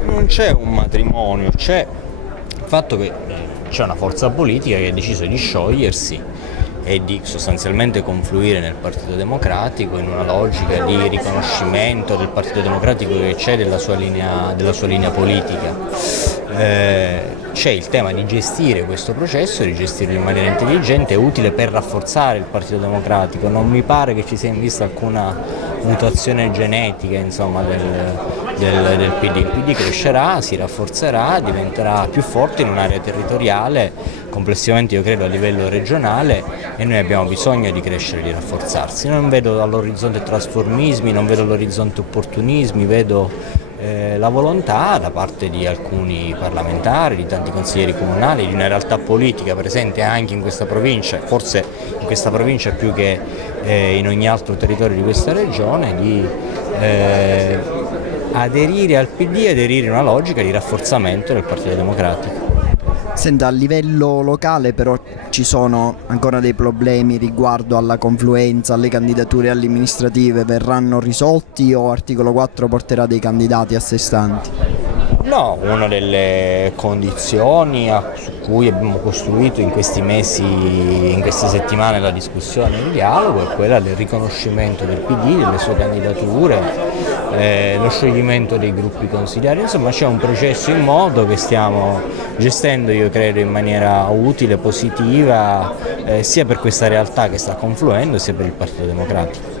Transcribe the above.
Non c'è un matrimonio, c'è il fatto che c'è una forza politica che ha deciso di sciogliersi e di sostanzialmente confluire nel Partito Democratico in una logica di riconoscimento del Partito Democratico che c'è della sua linea politica. C'è il tema di gestire questo processo, di gestirlo in maniera intelligente e utile per rafforzare il Partito Democratico. Non mi pare che ci sia in vista alcuna mutazione genetica, insomma, del PD. Il PD crescerà, si rafforzerà, diventerà più forte in un'area territoriale, complessivamente io credo a livello regionale, e noi abbiamo bisogno di crescere e di rafforzarsi. Non vedo all'orizzonte trasformismi, non vedo all'orizzonte opportunismi, vedo la volontà da parte di alcuni parlamentari, di tanti consiglieri comunali, di una realtà politica presente anche in questa provincia, forse in questa provincia più che in ogni altro territorio di questa regione, di aderire al PD e aderire in una logica di rafforzamento del Partito Democratico. Senta, a livello locale però ci sono ancora dei problemi riguardo alla confluenza, alle candidature amministrative, verranno risolti o Articolo 4 porterà dei candidati a sé stanti? No, una delle condizioni su cui abbiamo costruito in questi mesi, in queste settimane la discussione e il dialogo è quella del riconoscimento del PD, delle sue candidature, lo scioglimento dei gruppi consigliari, insomma c'è un processo in moto che stiamo gestendo io credo in maniera utile, positiva, sia per questa realtà che sta confluendo sia per il Partito Democratico.